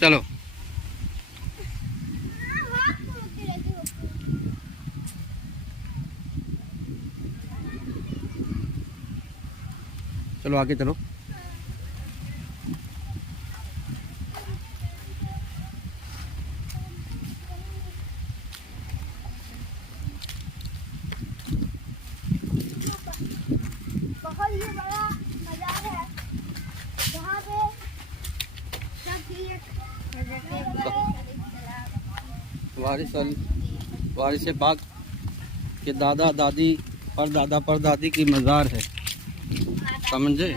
चलो चलो आगे चलो। बहुत ही बड़ा बाजार है जहाँ पे वारिस पाक के दादा दादी और दादा परदादी की मज़ार है, समझे।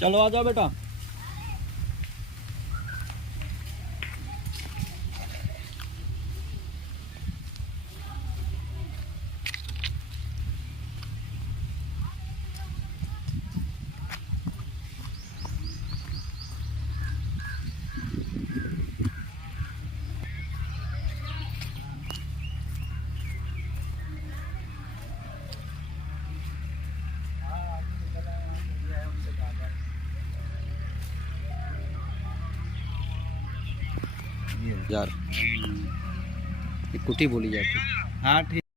चलो आ जाओ बेटा। यार ये कुटी बोली जाती है। हाँ ठीक।